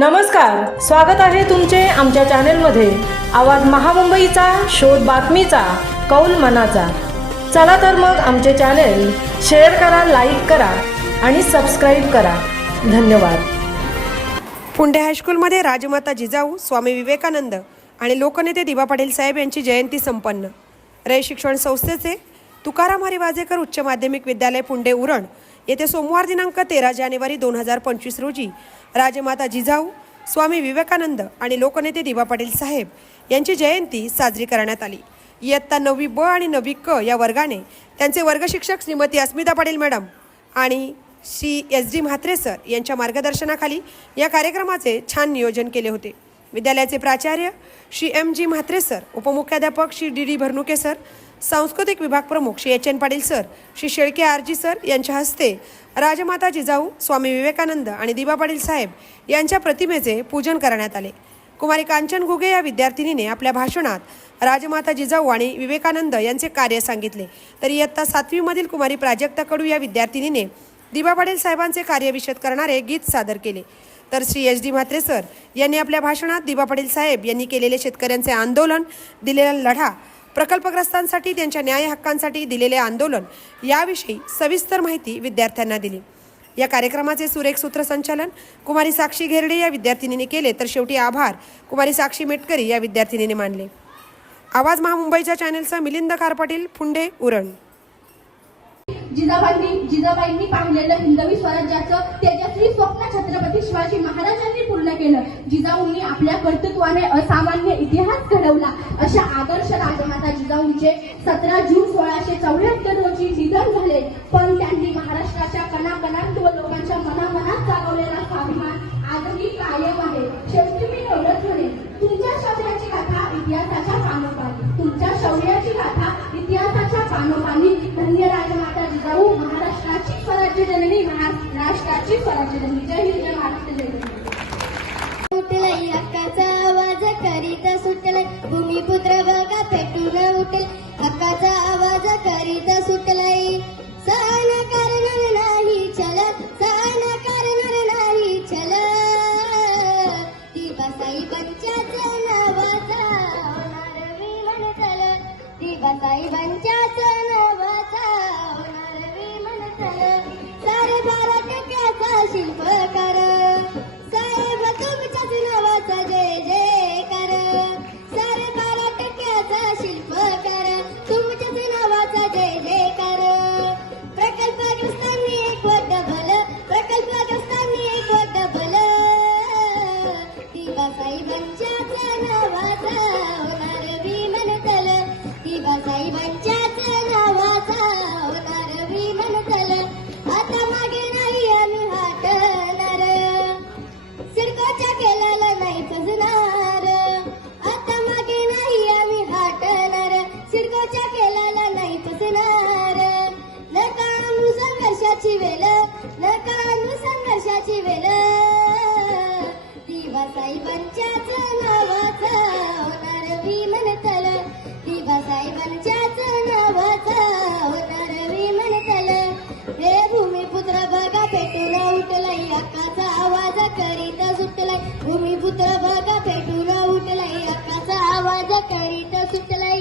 नमस्कार स्वागत आहे तुमचे आमच्या चॅनेलमध्ये. आवाज महामुंबईचा शोध बातमीचा कौल मनाचा. चला तर मग आमचे चॅनेल शेअर करा लाईक करा आणि सबस्क्राईब करा. धन्यवाद. पुंडे हायस्कूलमध्ये राजमाता जिजाऊ स्वामी विवेकानंद आणि लोकनेते दिवा पाटील साहेब यांची जयंती संपन्न. रे शिक्षण संस्थेचे तुकाराम हरिवाजेकर उच्च माध्यमिक विद्यालय पुंडे उरण येथे सोमवार दिनांक तेरा जानेवारी दोन हजार पंचवीस रोजी राजमाता जिजाऊ स्वामी विवेकानंद आणि लोकनेते दिवा पाटील साहेब यांची जयंती साजरी करण्यात आली. इयत्ता नववी ब आणि नववी क या वर्गाने त्यांचे वर्गशिक्षक श्रीमती अस्मिता पाटील मॅडम आणि Shri S D Mhatre sir यांच्या मार्गदर्शनाखाली या कार्यक्रमाचे छान नियोजन केले होते. विद्यालयाचे प्राचार्य Shri M G Mhatre sir उपमुख्याध्यापक Shri D D Bharnuke sir सांस्कृतिक विभाग प्रमुख Shri H N Patil sir Shri Shelke R G sir यांच्या हस्ते राजमाता जिजाऊ स्वामी विवेकानंद आणि दिबा पाटील साहेब यांच्या प्रतिमेचे पूजन करण्यात आले. कुमारी कांचन घुगे या विद्यार्थिनीने आपल्या भाषणात राजमाता जिजाऊ आणि विवेकानंद यांचे कार्य सांगितले. तर इयत्ता सातवीमधील कुमारी प्राजक्ता कडू या विद्यार्थिनीने दिबा पाटील साहेबांचे कार्यविषद करणारे गीत सादर केले. तर Shri H D Mhatre sir यांनी आपल्या भाषणात दिबा पाटील साहेब यांनी केलेले शेतकऱ्यांचे आंदोलन दिलेला लढा प्रकल्पग्रस्तांसाठी त्यांच्या न्याय हक्कांसाठी दिलेले आंदोलन याविषयी सविस्तर माहिती विद्यार्थ्यांना दिली. या कार्यक्रमाचे सुरेख सूत्रसंचालन कुमारी साक्षी घेरडे या विद्यार्थिनीने केले. तर शेवटी आभार कुमारी साक्षी मेटकरी या विद्यार्थिनीने मानले. आवाज महामुंबईच्या चॅनेलचा मिलिंद खारपाटील फुंडे उरण. जिजाबाईंनी जिजाबाईंनी पाहिलेलं हिंदवी स्वराज्याचं तेजस्वी स्वप्न छत्रपती शिवाजी महाराजांनी पूर्ण केलं. जिजाऊंनी आपल्या कर्तृत्वाने असामान्य इतिहास घडवला. अशा आदर्श राजमाता जिजाऊंचे सतरा जून सोळाशे चौऱ्याहत्तर रोजी निधन झाले. पण त्यांनी महाराष्ट्राच्या कणाकणात व लोकांच्या मनामनात चालवलेला स्वाभिमान आजही कायम आहे. शेवटी मी एवढंच म्हणे तुमच्या शौर्याची गाथा इतिहासाच्या पानोपानी. तुमच्या शौर्याची गाथा इतिहासाच्या पानोपानी धन्य राजमाता जिजाऊ महाराष्ट्राची स्वराज्य जननी महाराष्ट्राची स्वराज्य जननी. जय हिंद जय महाराष्ट्र Thank you. ಕಡಿತ ಸುತ್ತಲೈ